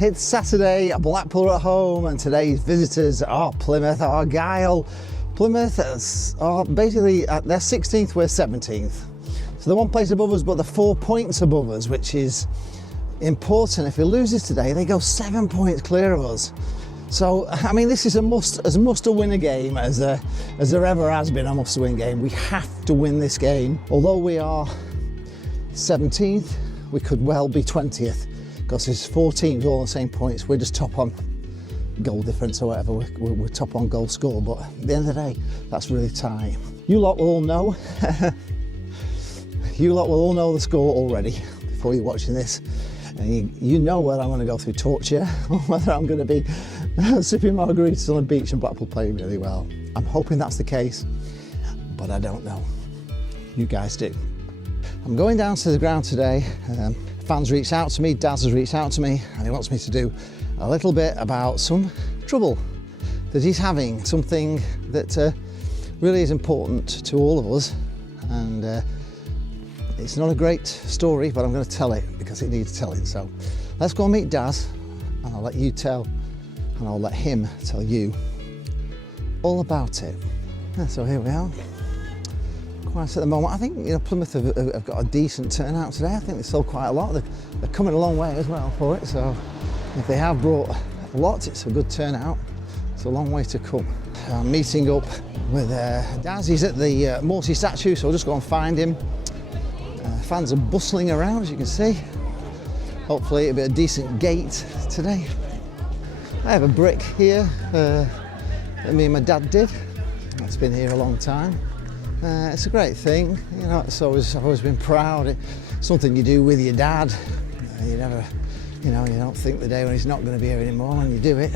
It's Saturday, Blackpool at home, and today's visitors are Plymouth Argyle. Plymouth are basically at their 16th, we're 17th. So they're one place above us, but they're 4 points above us, which is important. If we lose this today, they go 7 points clear of us. So, I mean, this is a must-win a game as there ever has been a must-win game. We have to win this game. Although we are 17th, we could well be 20th. Because there's 4 teams all on the same points. We're just top on goal difference or whatever. We're top on goal score, but at the end of the day, that's really tight. You lot will all know. You lot will all know the score already before you're watching this. And you know whether I'm going to go through torture or whether I'm going to be sipping margaritas on a beach and Blackpool playing really well. I'm hoping that's the case, but I don't know. You guys do. I'm going down to the ground today. Fans reached out to me, Daz has reached out to me, and he wants me to do a little bit about some trouble that he's having, something that really is important to all of us, and it's not a great story, but I'm going to tell it because it needs telling. So let's go and meet Daz, and I'll let you tell, and I'll let him tell you all about it. So here we are. Quite at the moment. I think Plymouth have got a decent turnout today. I think they sold quite a lot. They're coming a long way as well for it. So if they have brought a lot, it's a good turnout. It's a long way to come. I'm meeting up with Daz. He's at the Morsey statue, so I'll just go and find him. Fans are bustling around, as you can see. Hopefully it'll be a decent gate today. I have a brick here that me and my dad did. It's been here a long time. It's a great thing, I've always been proud. It's something you do with your dad. You never, you don't think the day when he's not going to be here anymore, and you do it.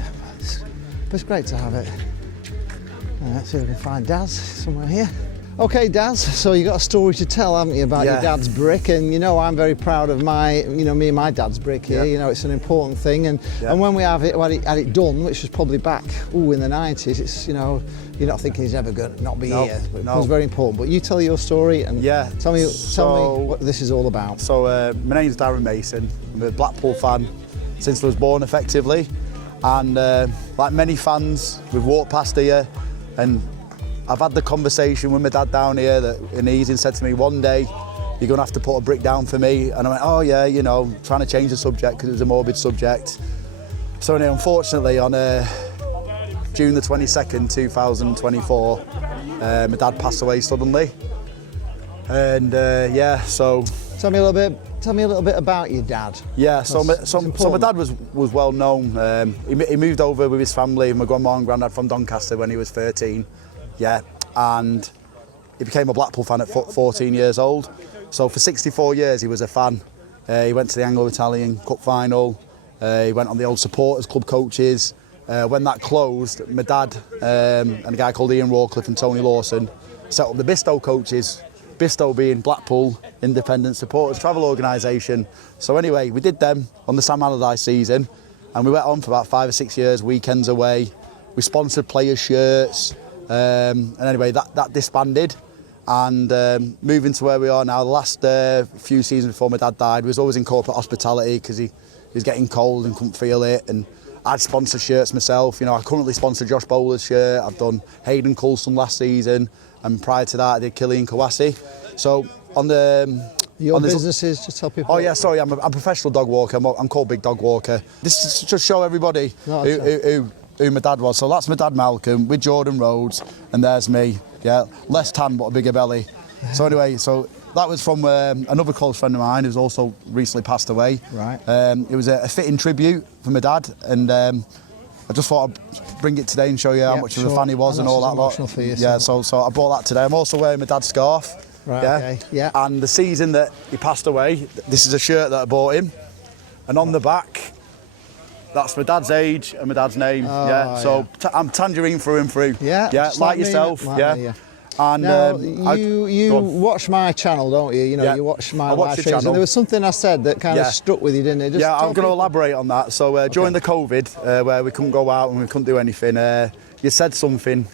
But it's great to have it. Let's see if we can find Daz somewhere here. Okay, Daz, so you got a story to tell, haven't you, about your dad's brick? And I'm very proud of my, me and my dad's brick here. It's an important thing, and when we had it done, which was probably back in the 90s, it's you're not thinking he's ever going to not be here. But it was very important. But you tell your story and tell me what this is all about. So my name's Darren Mason. I'm a Blackpool fan since I was born, effectively, and like many fans, we've walked past here, and I've had the conversation with my dad down here that in the evening said to me, one day you're going to have to put a brick down for me. And I went, oh yeah, trying to change the subject because it was a morbid subject. So unfortunately on June the 22nd, 2024, my dad passed away suddenly. And so... Tell me a little bit about your dad. Yeah, so my dad was well known. He moved over with his family, my grandma and granddad, from Doncaster when he was 13. And he became a Blackpool fan at 14 years old. So for 64 years he was a fan. He went to the Anglo-Italian Cup final. He went on the old supporters club coaches. When that closed, my dad and a guy called Ian Rawcliffe and Tony Lawson set up the Bisto coaches. Bisto being Blackpool Independent Supporters Travel Organisation. So anyway, we did them on the Sam Allardyce season, and we went on for about 5 or 6 years, weekends away. We sponsored players' shirts. And anyway, that disbanded, and moving to where we are now, the last few seasons before my dad died, we was always in corporate hospitality because he was getting cold and couldn't feel it, and I'd sponsor shirts myself. I currently sponsor Josh Bowler's shirt. I've done Hayden Coulson last season, and prior to that I did Killian Kawasi. So on the... Your businesses, just tell people... Oh yeah, sorry, I'm a professional dog walker. I'm called Big Dog Walker. This is to just show everybody who my dad was. So that's my dad Malcolm with Jordan Rhodes, and there's me. Less tan but a bigger belly. So anyway, so that was from another close friend of mine who's also recently passed away. Right. It was a fitting tribute for my dad, and I just thought I'd bring it today and show you how much of a fan he was and all that lot. For you, so I brought that today. I'm also wearing my dad's scarf. Right. Okay. Yeah. And the season that he passed away, this is a shirt that I bought him, and on the back, that's my dad's age and my dad's name. I'm tangerine through and through. Like yourself. And now, you watch my channel, don't you? You watch my live streams, and there was something I said that kind of stuck with you, didn't it? I'm going to elaborate on that. So during the COVID, where we couldn't go out and we couldn't do anything, you said something,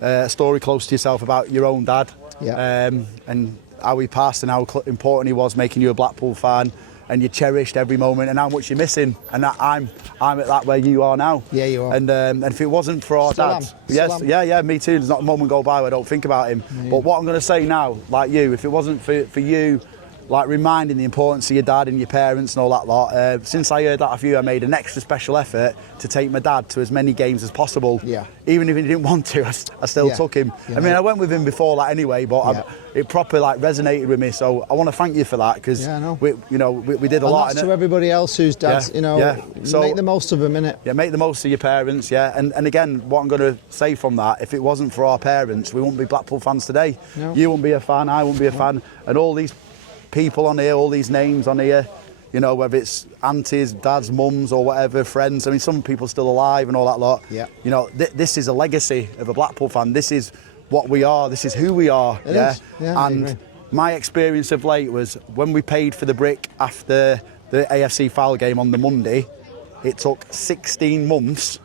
a story close to yourself about your own dad, and how he passed and how important he was making you a Blackpool fan. and you cherished every moment, and how much you're missing. And I'm at that where you are now. Yeah, you are. And if it wasn't for our dads, me too. There's not a moment go by where I don't think about him. Yeah. But what I'm going to say now, like you, if it wasn't for you, like reminding the importance of your dad and your parents and all that lot. Since I heard that of you, I made an extra special effort to take my dad to as many games as possible. Yeah. Even if he didn't want to, I still took him. Yeah, I mean, I went with him before that anyway, but it properly like resonated with me. So I want to thank you for that, because we did a lot. And to everybody else whose dads, So, make the most of them, innit? Yeah, make the most of your parents. Yeah, and again, what I'm going to say from that, if it wasn't for our parents, we wouldn't be Blackpool fans today. No. You wouldn't be a fan, I wouldn't be a fan, and all these people on here, all these names on here, whether it's aunties, dads, mums or whatever, friends. I mean, some people still alive and all that lot. Yeah. This is a legacy of a Blackpool fan. This is what we are. This is who we are. It is. Yeah, and my experience of late was when we paid for the brick after the AFC foul game on the Monday, it took 16 months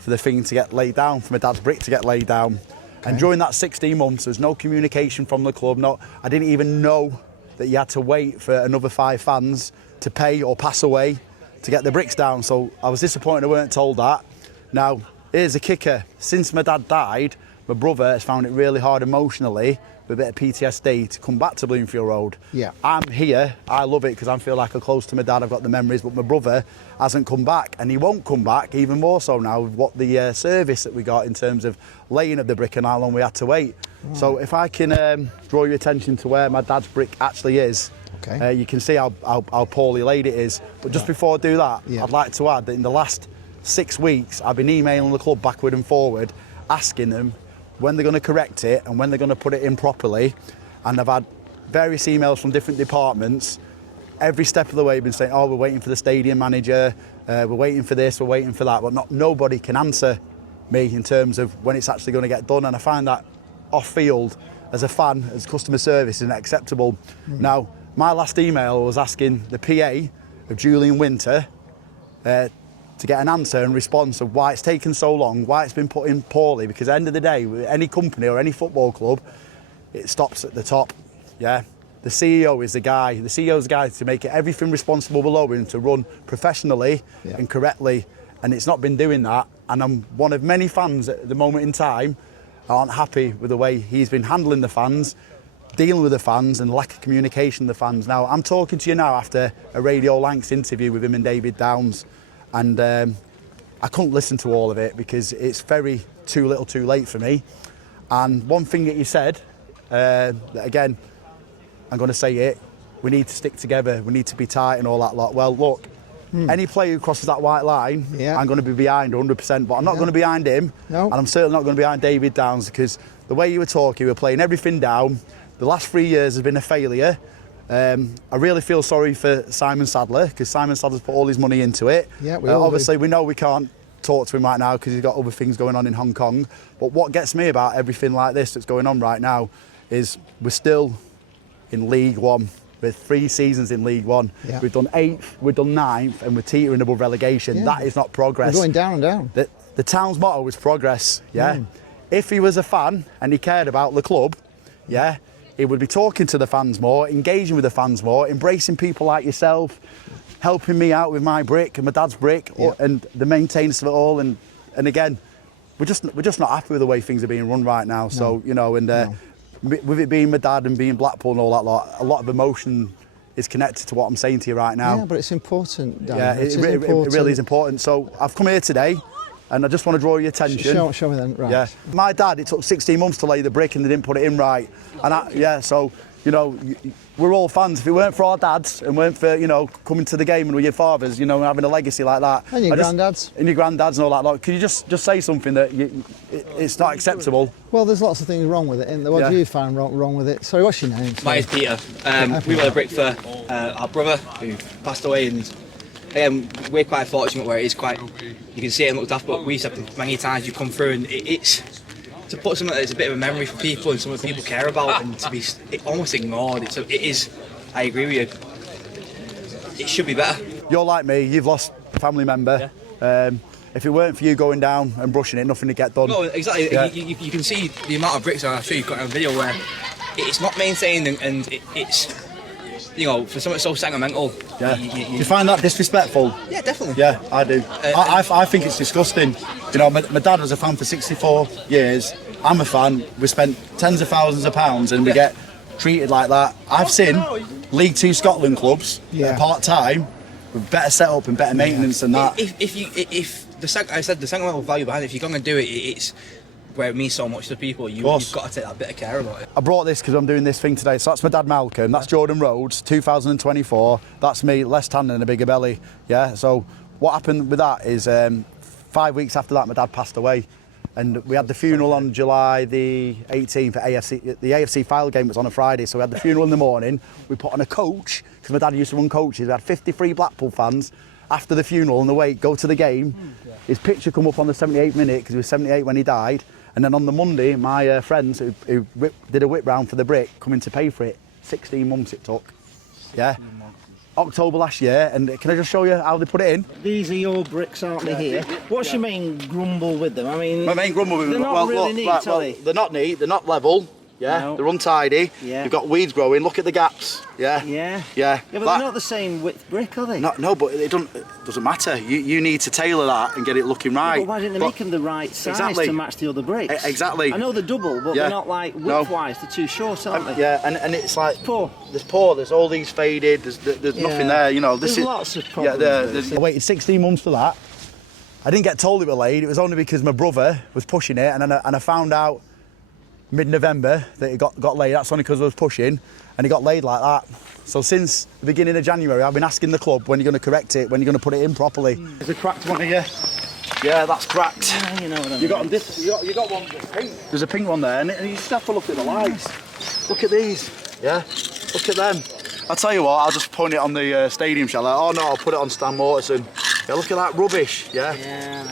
for the thing to get laid down, for my dad's brick to get laid down. Okay. And during that 16 months, there was no communication from the club. I didn't even know that you had to wait for another 5 fans to pay or pass away to get the bricks down. So I was disappointed I weren't told that. Now, here's the kicker. Since my dad died, my brother has found it really hard emotionally, with a bit of PTSD, to come back to Bloomfield Road. Yeah. I'm here, I love it, because I feel like I'm close to my dad, I've got the memories, but my brother hasn't come back, and he won't come back, even more so now with what the service that we got in terms of laying of the brick and how long we had to wait. So if I can draw your attention to where my dad's brick actually is, you can see how poorly laid it is. But just before I do that, I'd like to add that in the last 6 weeks, I've been emailing the club backward and forward, asking them when they're going to correct it and when they're going to put it in properly. And I've had various emails from different departments. Every step of the way, been saying, oh, we're waiting for the stadium manager, we're waiting for this, we're waiting for that. But nobody can answer me in terms of when it's actually going to get done. And I find that off-field, as a fan, as customer service, isn't acceptable. Now, my last email was asking the PA of Julian Winter to get an answer and response of why it's taken so long, why it's been put in poorly, because at the end of the day, with any company or any football club, it stops at the top, yeah? The CEO is the guy. The CEO is the guy to make it everything responsible below him to run professionally and correctly, and it's not been doing that. And I'm one of many fans at the moment in time aren't happy with the way he's been handling the fans, dealing with the fans, and lack of communication with the fans. Now, I'm talking to you now after a Radio Lanks interview with him and David Downs, and I couldn't listen to all of it because it's very too little too late for me. And one thing that he said, that again, I'm going to say it, we need to stick together, we need to be tight and all that lot. Well, look, any player who crosses that white line, I'm going to be behind 100%, but I'm not going to be behind him, and I'm certainly not going to be behind David Downs, because the way you were talking, you were playing everything down. The last 3 years has been a failure. I really feel sorry for Simon Sadler, because Simon Sadler's put all his money into it. Yeah, obviously, we know we can't talk to him right now because he's got other things going on in Hong Kong. But what gets me about everything like this that's going on right now is we're still in League One. We're 3 seasons in League One. Yeah. We've done 8th, we've done 9th, and we're teetering above relegation. That is not progress. We're going down and down. The town's motto is progress, If he was a fan and he cared about the club, he would be talking to the fans more, engaging with the fans more, embracing people like yourself, helping me out with my brick and my dad's brick, and the maintenance of it all. And again, we're just not happy with the way things are being run right now. So with it being my dad and being Blackpool and all that lot, a lot of emotion is connected to what I'm saying to you right now. Yeah, but it's important, Dan. Yeah, it really is important. So I've come here today, and I just want to draw your attention. Show me then, right. Yeah. My dad, it took 16 months to lay the brick and they didn't put it in right. And so, we're all fans. If it weren't for our dads and weren't for, coming to the game and with your fathers, having a legacy like that. And your granddads. And your granddads and all that lot. Could you just say something that it's not acceptable? Well, there's lots of things wrong with it. And what do you find wrong with it? Sorry, what's your name? My name's Peter. We were a brick for our brother who passed away, and we're quite fortunate where it is quite, you can see it and looked after, but we've said many times you come through and it's to put something that's a bit of a memory for people and something people care about, and to be almost ignored. It is, I agree with you, it should be better. You're like me, you've lost a family member. If it weren't for you going down and brushing it, nothing to get done. No, exactly. Yeah. You can see the amount of bricks, and I'm sure you've got a video where it's not maintained, and it's you know, for something so sentimental. Yeah. Do you find that disrespectful? Yeah, definitely. Yeah, I do. I think it's disgusting. You know, my dad was a fan for 64 years. I'm a fan. We spent tens of thousands of pounds and we get treated like that. I've seen League Two Scotland clubs part time with better setup and better maintenance than that. If the sentimental value behind it, if you're going to do it, it's where it means so much to people. You've got to take that bit of care about it. I brought this because I'm doing this thing today. So that's my dad Malcolm, that's Jordan Rhodes, 2024. That's me, less tan and a bigger belly. Yeah. So what happened with that is 5 weeks after that, my dad passed away. And we had the funeral on July the 18th at AFC. The AFC final game was on a Friday, so we had the funeral in the morning. We put on a coach, because my dad used to run coaches. We had 53 Blackpool fans after the funeral on the way, go to the game. His picture come up on the 78th minute, because he was 78 when he died. And then on the Monday, my friends who did a whip round for the brick, coming to pay for it. 16 months it took. Yeah. October last year, and can I just show you how they put it in? These are your bricks, aren't they, here? What's your main grumble with them? I mean, my main grumble with them, they're not really neat, are they? They're not neat, they're not level, they're untidy, you've got weeds growing, look at the gaps, Yeah, but they're not the same width brick, are they? No, but it doesn't matter. You need to tailor that and get it looking right. But why didn't they make them the right size to match the other bricks? Exactly. I know they're double, but they're not like width-wise, they're too short, aren't they? Yeah, and it's like poor. There's all these faded, there's nothing there, you know. There's lots of problems. I waited 16 months for that. I didn't get told it was laid, it was only because my brother was pushing it, and I found out mid-November that it got laid. That's only because I was pushing, and it got laid like that. So since the beginning of January, I've been asking the club when you're going to correct it, when you're going to put it in properly. There's a cracked one here. Yeah, that's cracked. Yeah, you know what I mean. You got one that's pink. There's a pink one there, and you just have to look at the lights. Look at these. Yeah, look at them. I'll tell you what, I'll just point it on the stadium, shall I? Oh no, I'll put it on Stan Mortensen. Yeah, look at that rubbish. Yeah.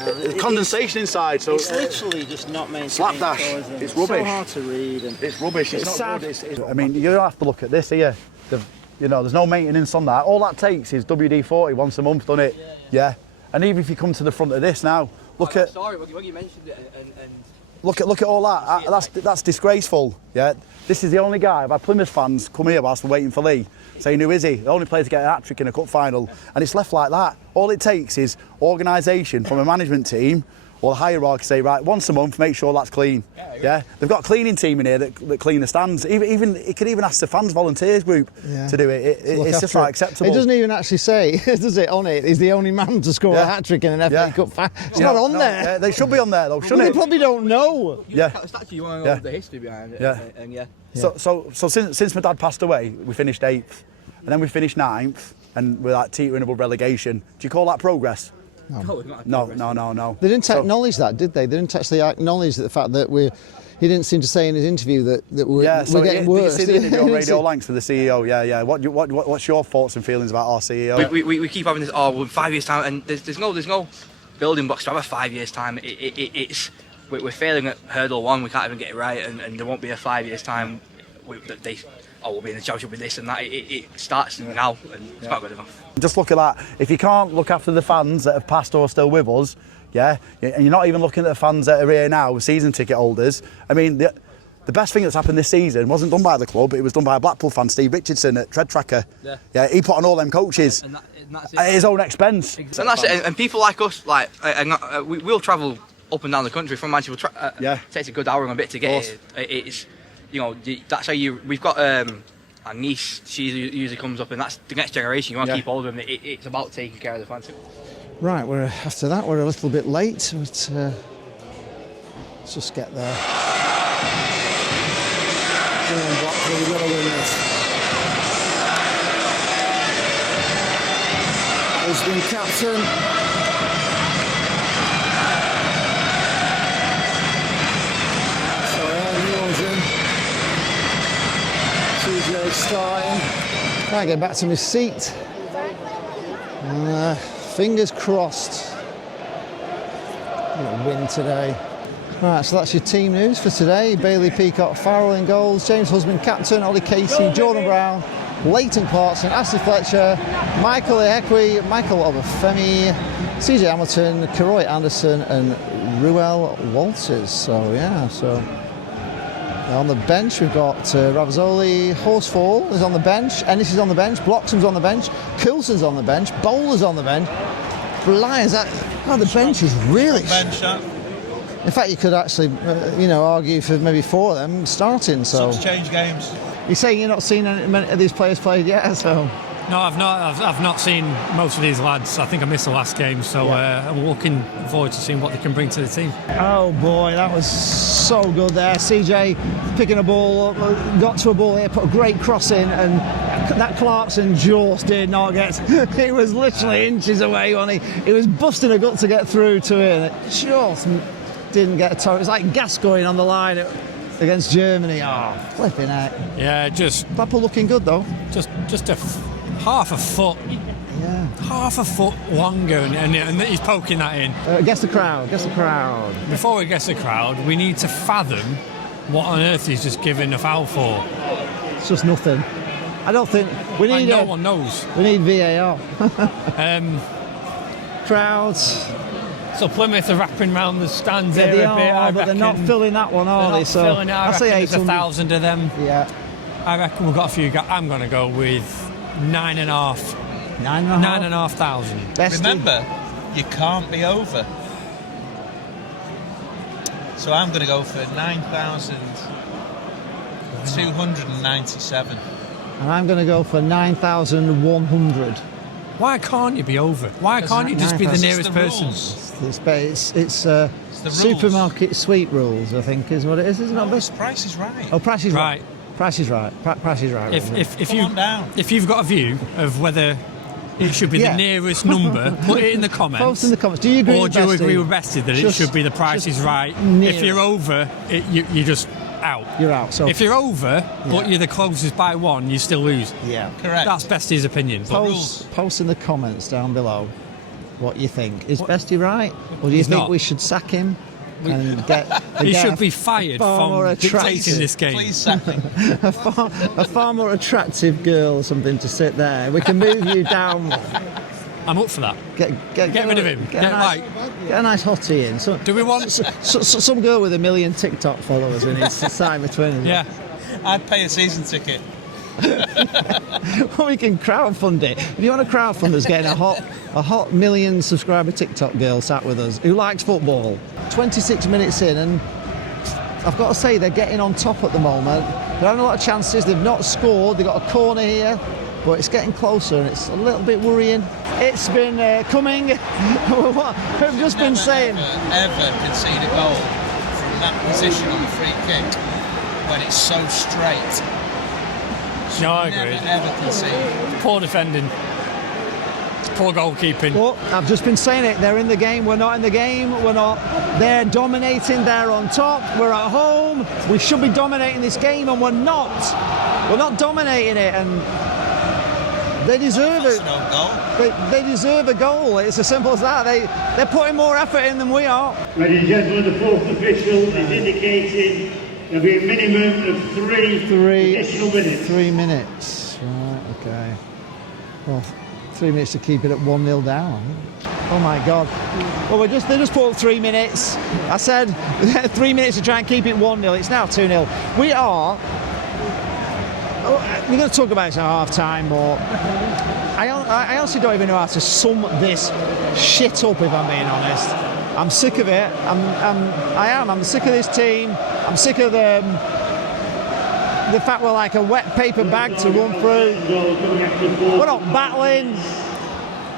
The condensation inside. So it's literally just not maintained. Slapdash. It's rubbish. So hard to read. And it's rubbish. It's not sad. good. I mean, you don't have to look at this here. You know, there's no maintenance on that. All that takes is WD-40 once a month, doesn't it? Yeah. And even if you come to the front of this now, look at. Sorry, when you mentioned it, and look at all that. That's disgraceful. Yeah. This is the only guy. I've had Plymouth fans come here whilst we're waiting for Lee, saying, who is he? The only player to get an hat-trick in a cup final. And it's left like that. All it takes is organisation from a management team or the hierarchy say, right, once a month, make sure that's clean. Yeah. They've got a cleaning team in here that clean the stands. Even it could even ask the fans volunteers group to do it. It's just not acceptable. It doesn't even actually say, does it, on it? He's the only man to score a hat-trick in an FA Cup final. It's not on there. Yeah, they should be on there though, shouldn't it? They probably don't know. You want to know the history behind it. Yeah. So since my dad passed away, we finished 8th, and then we finished 9th, and we're like teetering above relegation. Do you call that progress? No. They didn't acknowledge that, did they? They didn't actually acknowledge the fact that he didn't seem to say in his interview that we're getting worse. Did you see the interview on Radio Lanks with the CEO? Yeah. What's your thoughts and feelings about our CEO? We keep having this. Oh, 5 years time, and there's no building blocks to have a 5 years time. We're failing at hurdle 1. We can't even get it right, and there won't be a 5 years time. We'll be in the championship with this and that. It starts now, and it's not good enough. Just look at that. If you can't look after the fans that have passed or are still with us, and you're not even looking at the fans that are here now, season ticket holders. I mean, the best thing that's happened this season wasn't done by the club. It was done by a Blackpool fan, Steve Richardson at Tread Tracker. Yeah, he put on all them coaches at his own expense. And that's it. And people like us, we'll travel up and down the country from Manchester. It takes a good hour and a bit to get here. It's, that's how we've got our niece, she usually comes up, and that's the next generation. You want to keep hold of them. It's about taking care of the fans. Right, after that we're a little bit late, but let's just get there. Come on, Blackpool, we've got to win this. He's been captain. Starting. Right, get back to my seat. Fingers crossed. We'll win today. Right, so that's your team news for today. Bailey Peacock, Farrell in goals, James Husband captain, Ollie Casey, Jordan Brown, Leighton Clarkson, Ashley Fletcher, Michael Ehekwe, Michael Obafemi, CJ Hamilton, Karoy Anderson and Ruel Walters. So On the bench, we've got Ravazoli, Horsfall is on the bench, Ennis is on the bench, Bloxham's on the bench, Coulson's on the bench, Bowler's on the bench. Lions, the bench is really... bench, In fact, you could actually, argue for maybe 4 of them starting. So change games. You're saying you're not seeing many of these players played yet, so... No, I've not seen most of these lads. I think I missed the last game, so I'm looking forward to seeing what they can bring to the team. Oh boy, that was so good there. CJ picking a ball up, got to a ball here, put a great cross in, and that Clarkson just did not get... He was literally inches away when he was busting a gut to get through to it, and it just didn't get a toe. It was like Gascoigne on the line against Germany. Oh, flipping out. Yeah, Blackpool looking good though. Just half a foot longer, and he's poking that in. Guess the crowd. Before we guess the crowd, we need to fathom what on earth he's just given a foul for. It's just nothing. I don't think we need. No one knows. We need VAR. Crowds. So Plymouth are wrapping round the stands here they a bit. are, but they're not filling that one, are they? So filling it. I reckon there's 1,000 of them. Yeah. I reckon we've got a few. I'm going to go with 9,500. 9,500. Remember, you can't be over. So I'm going to go for 9,297. And I'm going to go for 9,100. Why can't you be over? Why can't you just be the nearest person? It's supermarket sweet rules, I think, is what it is, isn't it? Price is right. Oh, Price is right. Price is right. Price is right. If you've got a view of whether it should be the nearest number, put it in the comments. Post in the comments. Do you agree? Or do you agree with Bestie that it should be the Price is right? If you're over, you're just out. You're out. So if you're over, but you're the closest by 1, you still lose. Yeah, correct. That's Bestie's opinion. Post in the comments down below what you think. Is Bestie right, or do you think we should sack him? And he should be fired from dictating this game. Please sack him. a far more attractive girl or something to sit there. We can move you down. I'm up for that. Get rid of him. Get a nice hottie in. So, do we want some girl with 1 million TikTok followers we need to sign between us? Yeah, I'd pay a season ticket. Well, we can crowdfund it. If you want to crowdfund us, getting a hot 1 million subscriber TikTok girl sat with us who likes football. 26 minutes in, and I've got to say they're getting on top at the moment. They're having a lot of chances. They've not scored. They've got a corner here, but it's getting closer, and it's a little bit worrying. It's been coming. We've just been saying. Ever concede a goal from that position on the free kick when it's so straight? No, I agree. Never concede. Poor defending. Poor goalkeeping. Well, I've just been saying it. They're in the game. We're not in the game. We're not. They're dominating. They're on top. We're at home. We should be dominating this game, and we're not. We're not dominating it, and they deserve it. No goal. They deserve a goal. It's as simple as that. They're putting more effort in than we are. Ladies and gentlemen, the fourth official is indicating there'll be a minimum of three additional minutes. 3 minutes. Right. Okay. Well, 3 minutes to keep it at 1-0 down. Oh my God. Well, they just put up 3 minutes. I said 3 minutes to try and keep it 1-0. It's now 2-0. We're going to talk about it at half time, but I honestly don't even know how to sum this shit up, if I'm being honest. I'm sick of it. I'm sick of this team. I'm sick of the fact we're like a wet paper bag to run through. We're not battling.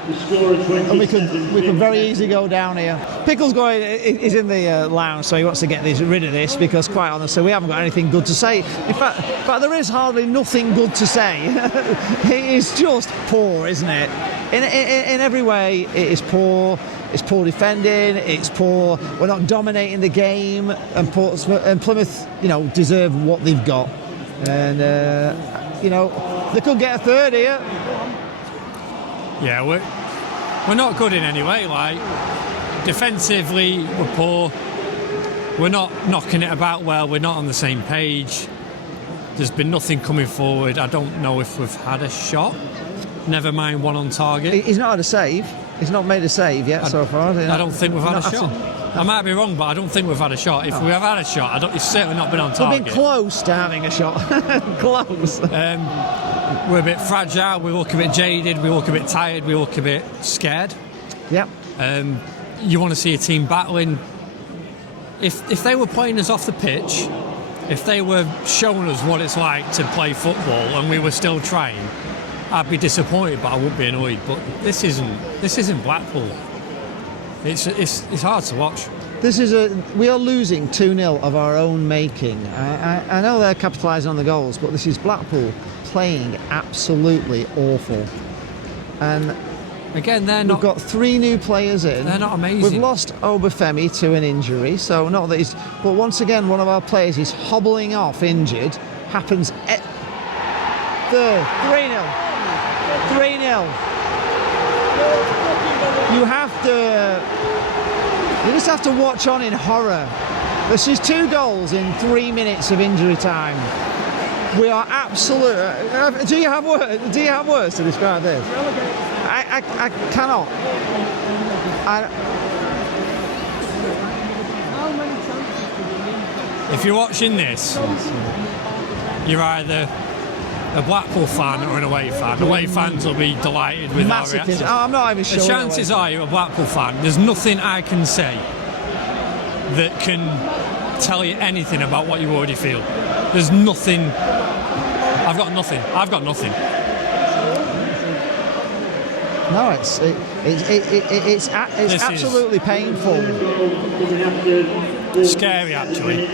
And we could very easily go down here. Pickle's is in the lounge, so he wants to get rid of this because, quite honestly, we haven't got anything good to say. In fact, there is hardly nothing good to say. It is just poor, isn't it? In every way, it is poor. It's poor defending. It's poor. We're not dominating the game, and Plymouth, deserve what they've got. And they could get a third here. Yeah, we're not good in any way. Like, defensively, we're poor. We're not knocking it about well. We're not on the same page. There's been nothing coming forward. I don't know if we've had a shot. Never mind one on target. He's not had a save. He's not made a save yet so far. I don't think we've had a shot. I might be wrong, but I don't think we've had a shot. If we have had a shot, it's certainly not been on target. We've been close to having a shot. Close. We're a bit fragile, we look a bit jaded, we look a bit tired, we look a bit scared. Yep. You want to see a team battling. If they were playing us off the pitch, if they were showing us what it's like to play football and we were still trying, I'd be disappointed, but I wouldn't be annoyed. But this isn't Blackpool. It's hard to watch. We are losing 2-0 of our own making. I know they're capitalising on the goals, but this is Blackpool playing absolutely awful. And again, we've got 3 new players in. They're not amazing. We've lost Obafemi to an injury, so not that he's. But once again, one of our players is hobbling off injured. Happens. 3-0. 3-0. You just have to watch on in horror. This is 2 goals in 3 minutes of injury time. We are absolute. Do you have words to describe this? I cannot. If you're watching this, you're either a Blackpool fan or an away fan. Away fans will be delighted with our reaction. I'm not even sure. The chances are you're a Blackpool fan. There's nothing I can say that can tell you anything about what you already feel. There's nothing. I've got nothing. No, it's absolutely painful. Scary, actually.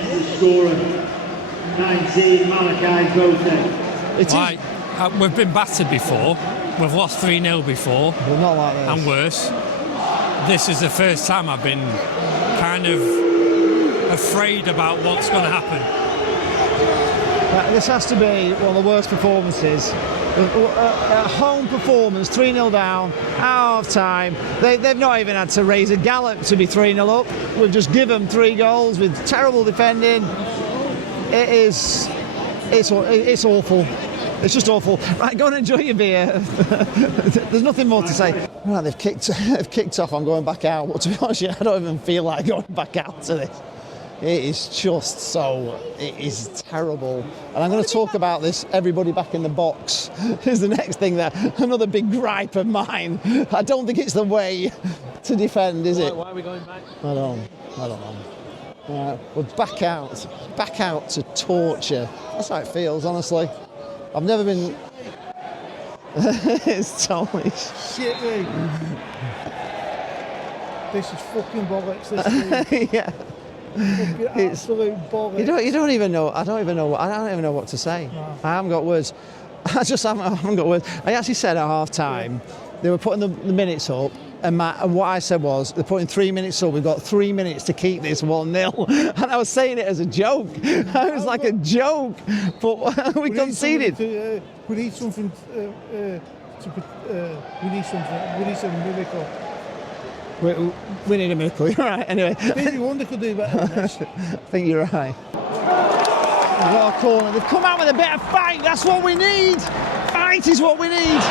19, Malachi, Boateng. We've been battered before. We've lost 3-0 before. But not like this. And worse. This is the first time I've been kind of afraid about what's going to happen. This has to be one of the worst performances. A home performance, 3-0 down, out of time. They've not even had to raise a gallop to be 3-0 up. We've just given them 3 goals with terrible defending. It's awful. It's just awful. Right, go and enjoy your beer. There's nothing more to say. Right, they've kicked off. I'm going back out. But to be honest, I don't even feel like going back out to this. It is just it is terrible. And I'm going to talk about this, everybody back in the box, is the next thing there. Another big gripe of mine. I don't think it's the way to defend, is it? Why are we going back? I don't know. Right, we're back out to torture. That's how it feels, honestly. I've never been. It's totally shit, mate. This is fucking bollocks. This yeah. Fucking absolute bollocks. You don't even know. I don't even know what to say. No. I haven't got words. I haven't got words. I actually said at half time they were putting the minutes up. And what I said was, they're putting 3 minutes up, we've got 3 minutes to keep this 1-0. And I was saying it as a joke. It was like a joke. But we conceded. We need something we need some miracle. We need a miracle, you're right. Anyway. Stevie Wonder could do better than this. I think you're right. Well, corner. They've come out with a bit of fight. That's what we need. Fight is what we need.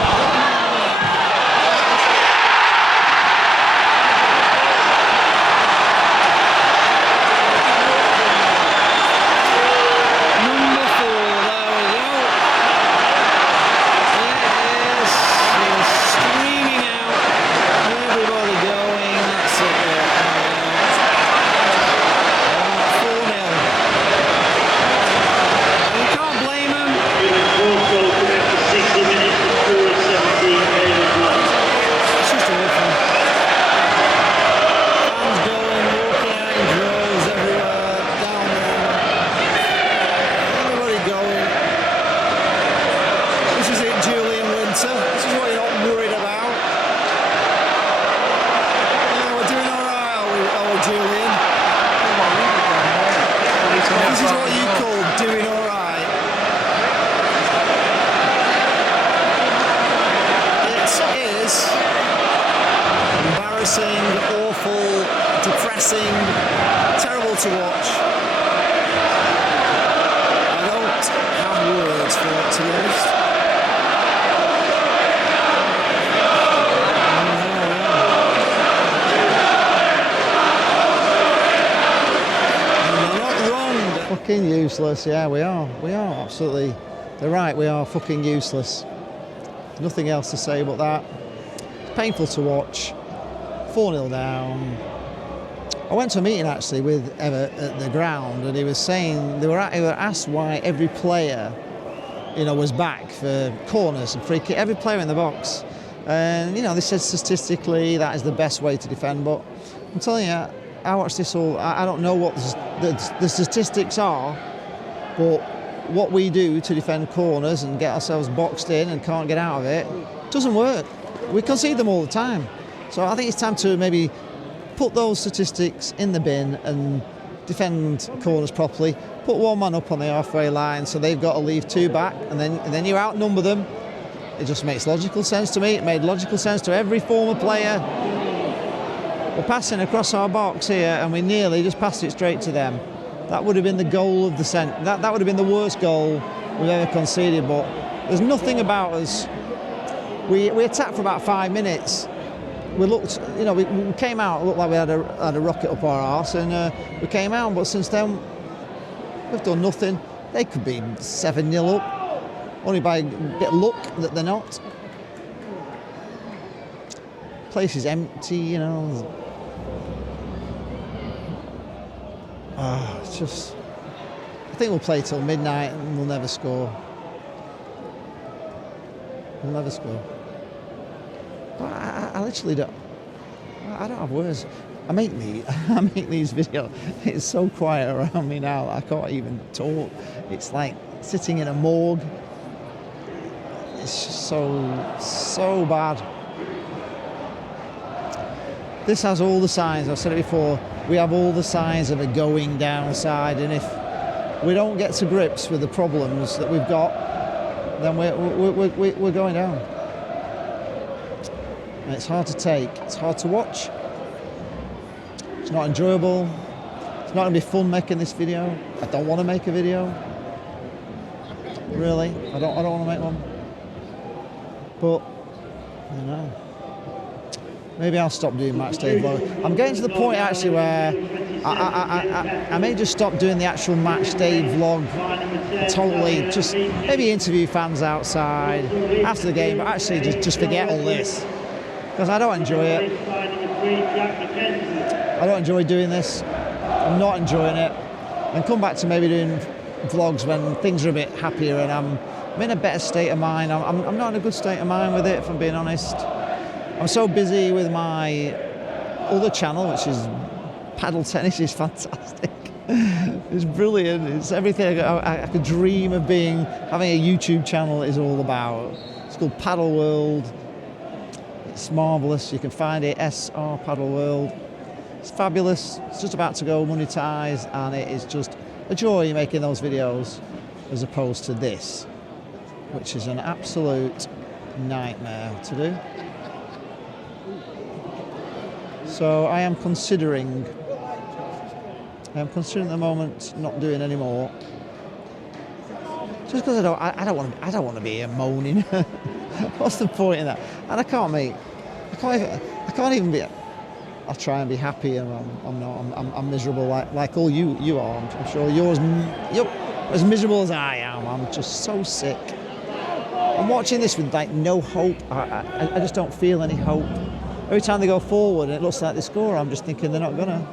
Terrible to watch. I don't have words for it, to be honest. fucking useless. Yeah, we are. We are, absolutely. They're right, we are fucking useless. Nothing else to say about that. It's painful to watch. 4-0 down. I went to a meeting actually with Eva at the ground, and he was saying they were asked why every player, you know, was back for corners and free kick. Every player in the box, and you know, they said statistically that is the best way to defend. But I'm telling you, I watched this all. I don't know what the statistics are, but what we do to defend corners and get ourselves boxed in and can't get out of it doesn't work. We concede them all the time. So I think it's time to maybe put those statistics in the bin and defend corners properly. Put one man up on the halfway line, so they've got to leave two back, and then you outnumber them. It just makes logical sense to me. It made logical sense to every former player. We're passing across our box here, and we nearly just passed it straight to them. That would have been the goal of the that would have been the worst goal we've ever conceded. But there's nothing about us. We attacked for about 5 minutes. We looked, you know, we came out, it looked like we had a rocket up our arse, and we came out, but since then we've done nothing. They could be 7-0 up, only by a bit of luck that they're not. Place is empty, you know. It's just, I think we'll play till midnight and we'll never score. We'll never score. I literally don't. I don't have words. I make these videos. It's so quiet around me now that I can't even talk. It's like sitting in a morgue. It's just so bad. This has all the signs. I've said it before. We have all the signs of a going downside, and if we don't get to grips with the problems that we've got, then we're going down. And it's hard to take. It's hard to watch. It's not enjoyable. It's not going to be fun making this video. I don't want to make a video. Really, I don't want to make one. But you know, maybe I'll stop doing matchday vlog. I'm getting to the point actually where I may just stop doing the actual matchday vlog totally. Just maybe interview fans outside after the game, but actually just forget all this. Because I don't enjoy it. I don't enjoy doing this. I'm not enjoying it. And come back to maybe doing vlogs when things are a bit happier and I'm in a better state of mind. I'm not in a good state of mind with it, if I'm being honest. I'm so busy with my other channel, which is paddle tennis. Is fantastic. It's brilliant. It's everything I could dream of having a YouTube channel is all about. It's called Paddle World. It's marvellous. You can find it, SR Paddle World. It's fabulous. It's just about to go monetise, and it is just a joy making those videos as opposed to this, which is an absolute nightmare to do. So I am considering at the moment not doing any more. Just because I don't want to be here moaning. What's the point in that? And I can't even be. I'll try and be happy, and I'm not. I'm miserable like all you are. I'm sure you're as miserable as I am. I'm just so sick. I'm watching this with like no hope. I just don't feel any hope. Every time they go forward and it looks like they score, I'm just thinking they're not gonna.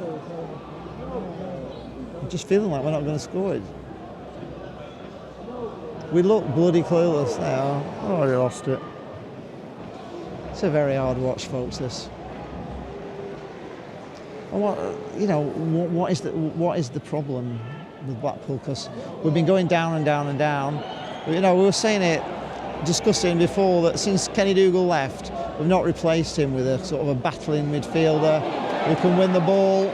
I'm just feeling like we're not gonna score it. We look bloody clueless now. I already lost it. It's a very hard watch, folks, this. And what is the problem with Blackpool? Because we've been going down and down and down. You know, we were saying it, discussing before that since Kenny Dougal left, we've not replaced him with a sort of a battling midfielder who can win the ball.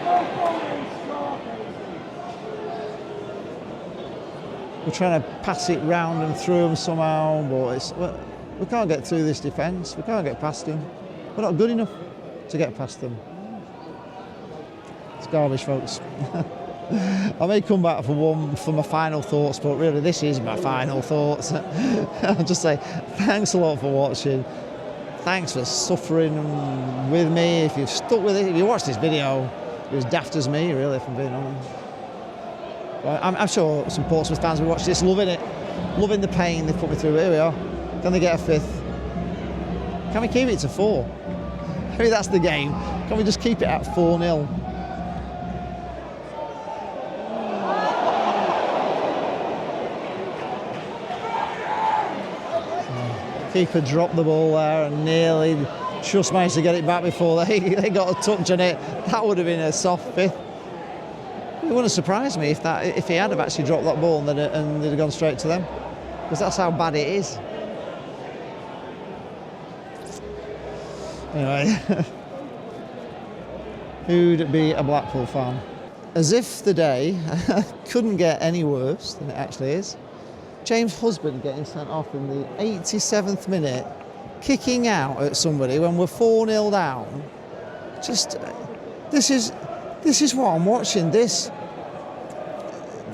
We're trying to pass it round and through them somehow, but we can't get through this defence. We can't get past them. We're not good enough to get past them. It's garbage, folks. I may come back for my final thoughts, but really this is my final thoughts. I'll just say thanks a lot for watching. Thanks for suffering with me. If you've stuck with it, if you watched this video, you're as daft as me, really, if I'm being honest. Well, I'm sure some Portsmouth fans will watch this, loving it, loving the pain they've put me through. Here we are. Can they get a 5th? Can we keep it to 4? Maybe that's the game. Can we just keep it at 4-0? Keeper dropped the ball there and nearly just managed to get it back before they got a touch on it. That would have been a soft 5th. It wouldn't surprise me if he had have actually dropped that ball and they'd have gone straight to them, because that's how bad it is. Anyway, who'd be a Blackpool fan? As if the day couldn't get any worse than it actually is. James Husband getting sent off in the 87th minute, kicking out at somebody when we're 4-0 down. Just, this is what I'm watching. This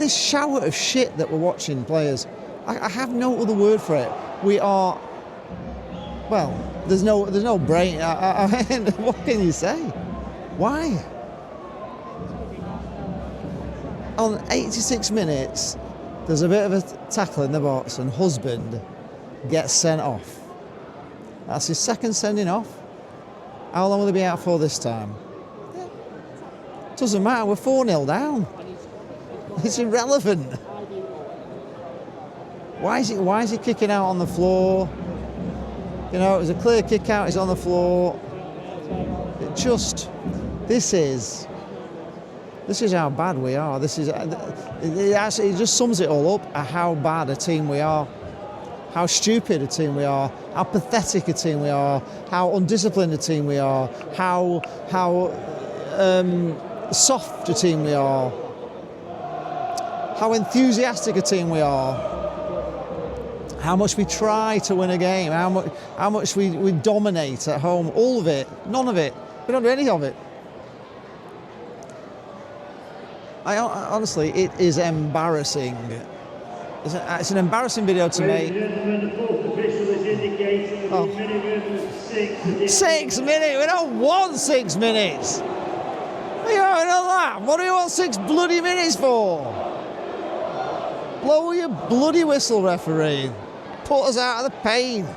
shower of shit that we're watching, players. I have no other word for it. We are, well, there's no brain. What can you say? Why? On 86 minutes, there's a bit of a tackle in the box and Husband gets sent off. That's his second sending off. How long will he be out for this time? Yeah. Doesn't matter, we're 4-0 down. It's irrelevant. Why is he kicking out on the floor? You know, it was a clear kick out, he's on the floor. It just, this is how bad we are. It just sums it all up, how bad a team we are, how stupid a team we are, how pathetic a team we are, how undisciplined a team we are, how soft a team we are, how enthusiastic a team we are, how much we try to win a game, how much we dominate at home. All of it, none of it. We don't do any of it. Honestly, it is embarrassing. It's an embarrassing video to me. Oh. 6 minutes? We don't want 6 minutes. We don't know that. What do you want 6 bloody minutes for? Blow your bloody whistle, referee. Put us out of the pain.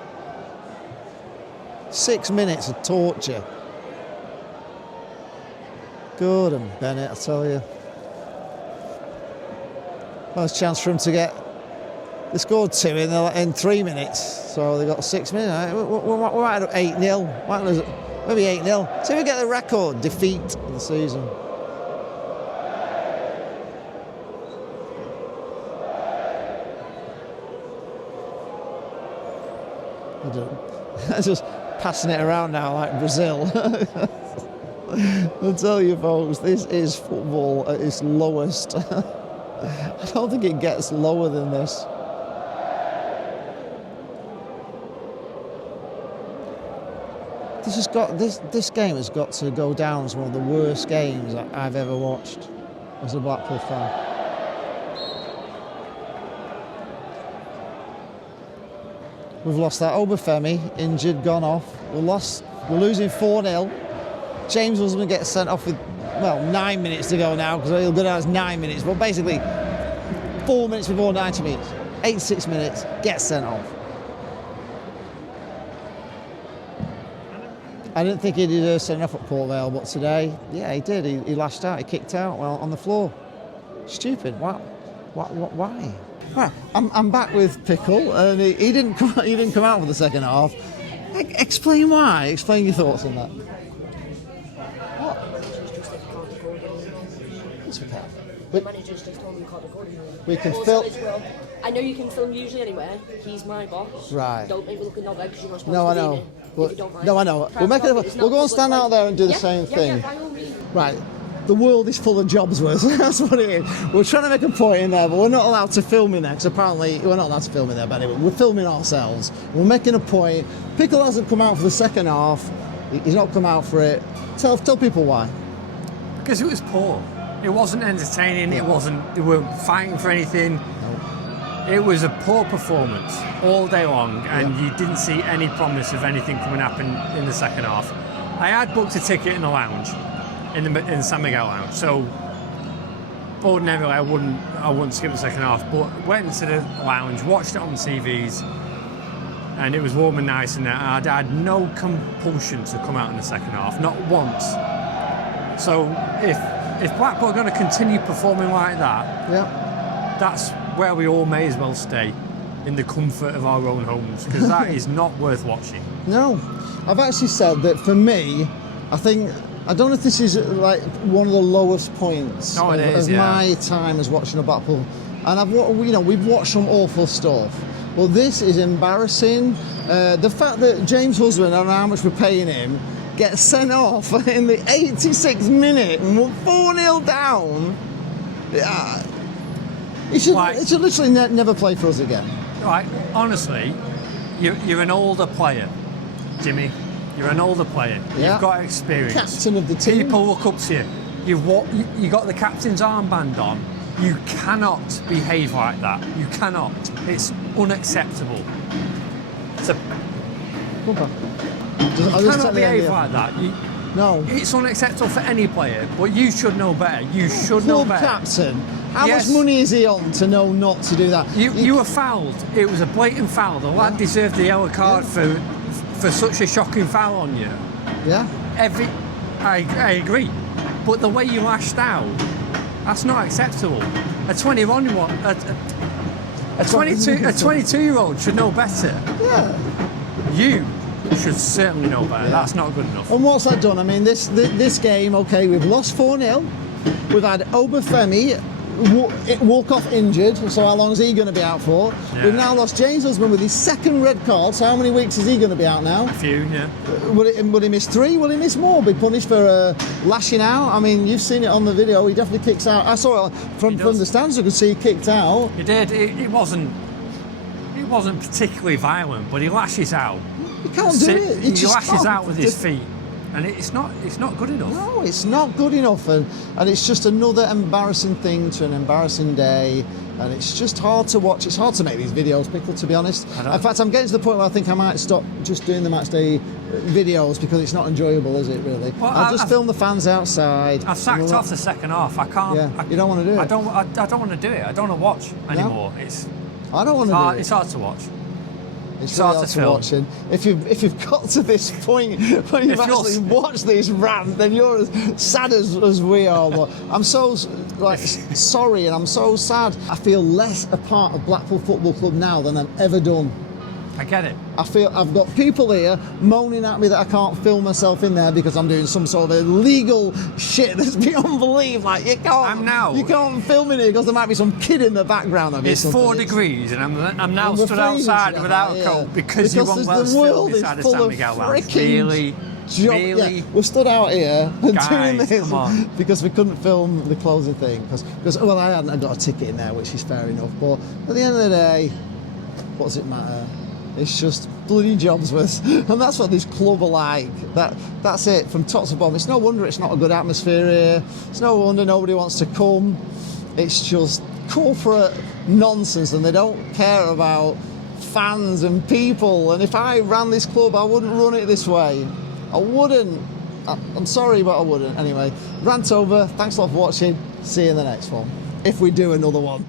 6 minutes of torture. Good and Bennett, I tell you. First chance for them to get. They scored 2 in 3 minutes, so they got 6 minutes. We might have 8-0, maybe 8-0. See if we get the record defeat of the season. Just passing it around now like Brazil. I'll tell you, folks, this is football at its lowest. I don't think it gets lower than this. This game has got to go down as one of the worst games I've ever watched as a Blackpool fan. We've lost that Obafemi, injured, gone off. We're losing 4-0. James Husband gets sent off with, 9 minutes to go now, because he'll go down as 9 minutes, but basically 4 minutes before 90 minutes. 86 minutes, gets sent off. I didn't think he deserved sending off at Port Vale, but today, yeah, he did. He lashed out, he kicked out on the floor. Stupid. Why? Right, I'm back with Pickle, and he didn't come out for the second half. Explain why. Explain your thoughts on that. What? It's okay. The manager's just told me you can't record anymore. We can Also, film. as well, I know you can film usually anywhere. He's my boss. Right. Don't make me look another because you're not supposed No, I to be know. in it, But, if you don't mind. no, I know. We'll go and stand out there and do the same thing. Yeah, by all means. Right. The world is full of jobs, that's what it is. We're trying to make a point in there, but we're not allowed to film in there, because apparently we're not allowed to film in there, but anyway, we're filming ourselves. We're making a point. Pickle hasn't come out for the second half. He's not come out for it. Tell people why. Because it was poor. It wasn't entertaining. They weren't fighting for anything. It was a poor performance all day long, and you didn't see any promise of anything coming up in the second half. I had booked a ticket in the lounge, in the San Miguel lounge, so ordinarily I wouldn't skip the second half, but went to the lounge, watched it on the TVs, and it was warm and nice in there. And I had no compulsion to come out in the second half, not once. So if Blackpool are going to continue performing like that, that's where we all may as well stay, in the comfort of our own homes, because that is not worth watching. No, I've actually said that for me, I don't know if this is like one of the lowest points of my time as watching a Blackpool, and we've watched some awful stuff, but this is embarrassing. The fact that James Husband, I don't know how much we're paying him, gets sent off in the 86th minute and we're 4-0 down. He should literally never play for us again. Right, honestly, you're an older player, Jimmy. You're an older player. Yeah. You've got experience. Captain of the team. People look up to you. You got the captain's armband on. You cannot behave like that. You cannot. It's unacceptable. You cannot behave like that. No. It's unacceptable for any player, but you should know better. You should know better. Captain. How much money is he on to know not to do that? You were fouled. It was a blatant foul. The lad deserved the yellow card for such a shocking foul on you. Yeah. I agree. But the way you lashed out, that's not acceptable. A 22-year-old should know better. Yeah. You should certainly know better. Yeah. That's not good enough. And what's that done? I mean, this game, okay, we've lost 4-0. We've had Obafemi walk off injured, so how long is he going to be out for? Yeah. We've now lost James Husband with his second red card, so how many weeks is he going to be out now? A few, yeah. Will he miss 3? Will he miss more? Be punished for lashing out? I mean, you've seen it on the video, he definitely kicks out. I saw it from the stands, you could see he kicked out. He did. It wasn't particularly violent, but he lashes out. He can't do it. He lashes out with his feet. And it's not good enough. No, it's not good enough, and it's just another embarrassing thing to an embarrassing day, and it's just hard to watch. It's hard to make these videos, Pickle, to be honest. In fact, I'm getting to the point where I think I might stop just doing the matchday videos because it's not enjoyable, is it, really? Well, I'll just film the fans outside. I've sacked off the second half. I can't. Yeah, you don't want to do it? I don't want to do it. I don't want to watch anymore. No? I don't want to do it. It's hard to watch. It's really hard to watch, and if you've got to this point when you've actually watched this rant, then you're as sad as we are. But I'm so sorry, and I'm so sad. I feel less a part of Blackpool Football Club now than I've ever done. I get it. I feel I've got people here moaning at me that I can't film myself in there because I'm doing some sort of illegal shit that's beyond belief. Like you can't film in here because there might be some kid in the background. It's 4 degrees and I'm now stood outside without a coat because you won't let us film beside the San Miguel Lounge. Really? Yeah, we're stood out here doing this because we couldn't film the closing thing because I hadn't got a ticket in there, which is fair enough. But at the end of the day, what does it matter? It's just bloody Jobsworth, and that's what this club are like. That's it, from top to bottom. It's no wonder it's not a good atmosphere here. It's no wonder nobody wants to come. It's just corporate nonsense, and they don't care about fans and people. And if I ran this club, I wouldn't run it this way. I wouldn't. I'm sorry, but I wouldn't. Anyway, rant over. Thanks a lot for watching. See you in the next one, if we do another one.